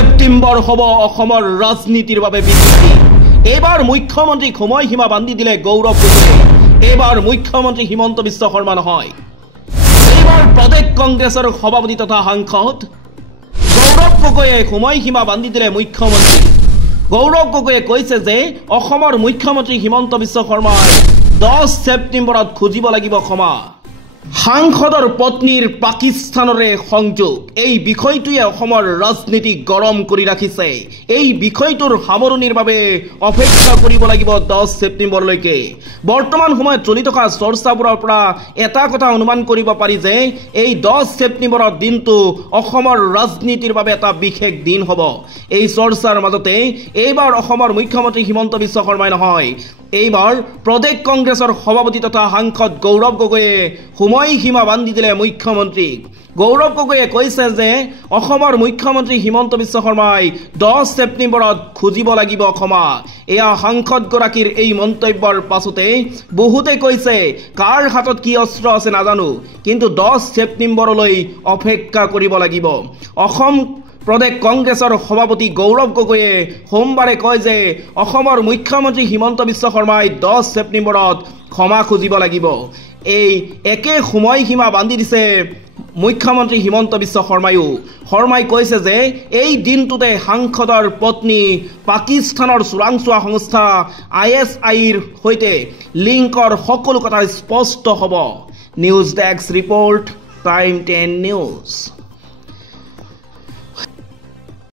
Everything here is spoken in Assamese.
সেপ্টেম্বৰ হ'ব অসমৰ ৰাজনীতিৰ বাবে বিকৃতি। এইবাৰ মুখ্যমন্ত্ৰীক সময়সীমা বান্ধি দিলে গৌৰৱ গগৈয়ে। এইবাৰ মুখ্যমন্ত্ৰী হিমন্ত বিশ্ব শৰ্মা নহয়, এইবাৰ প্ৰদেশ কংগ্ৰেছৰ সভাপতি তথা সাংসদ গৌৰৱ গগৈয়ে সময়সীমা বান্ধি দিলে মুখ্যমন্ত্ৰী। গৌৰৱ গগৈয়ে কৈছে যে অসমৰ মুখ্যমন্ত্ৰী হিমন্ত বিশ্ব শৰ্মাই 10 ছেপ্টেম্বৰত খুজিব লাগিব ক্ষমা। সাংসদৰ পত্নীৰ পাকিস্তানৰে সংযোগ, এই বিষয়টোৱে অসমৰ ৰাজনীতি গৰম কৰি ৰাখিছে। এই বিষয়টোৰ সামৰণিৰ বাবে অপেক্ষা কৰিব লাগিব 10 ছেপ্টেম্বৰলৈকে। বৰ্তমান সময়ত চলি থকা চৰ্চাবোৰৰ পৰা এটা কথা অনুমান কৰিব পাৰি যে এই 10 ছেপ্টেম্বৰৰ দিনটো অসমৰ ৰাজনীতিৰ বাবে এটা বিশেষ দিন হ'ব। এই চৰ্চাৰ মাজতে এইবাৰ অসমৰ মুখ্যমন্ত্ৰী হিমন্ত বিশ্ব শৰ্মাই নহয়, এইবাৰ প্ৰদেশ কংগ্ৰেছৰ সভাপতি তথা সাংসদ গৌৰৱ গগৈয়ে সময়সীমা বান্ধি দিলে মুখ্যমন্ত্ৰীক। গৌৰৱ গগৈয়ে কৈছে যে অসমৰ মুখ্যমন্ত্ৰী হিমন্ত বিশ্ব শৰ্মাই 10 ছেপ্টেম্বৰত খুজিব লাগিব ক্ষমা। এয়া সাংসদগৰাকীৰ এই মন্তব্যৰ পাছতে বহুতে কৈছে কাৰ হাতত কি অস্ত্ৰ আছে নাজানো, কিন্তু 10 ছেপ্টেম্বৰলৈ অপেক্ষা কৰিব লাগিব। অসম প্ৰদেশ কংগ্ৰেছৰ সভাপতি গৌৰৱ গগৈয়ে সোমবাৰে কয় যে অসমৰ মুখ্যমন্ত্ৰী হিমন্ত বিশ্ব শৰ্মাই 10 ছেপ্টেম্বৰত ক্ষমা খুজিব লাগিব। এই একে সময়সীমা বান্ধি দিছে মুখ্যমন্ত্ৰী হিমন্ত বিশ্ব শৰ্মায়ো। শৰ্মাই কৈছে যে এই দিনটোতে সাংসদৰ পত্নী পাকিস্তানৰ চোৰাংচোৱা সংস্থা ISIৰ সৈতে লিংকৰ সকলো কথা স্পষ্ট হ'ব। News desk report, time 10 news.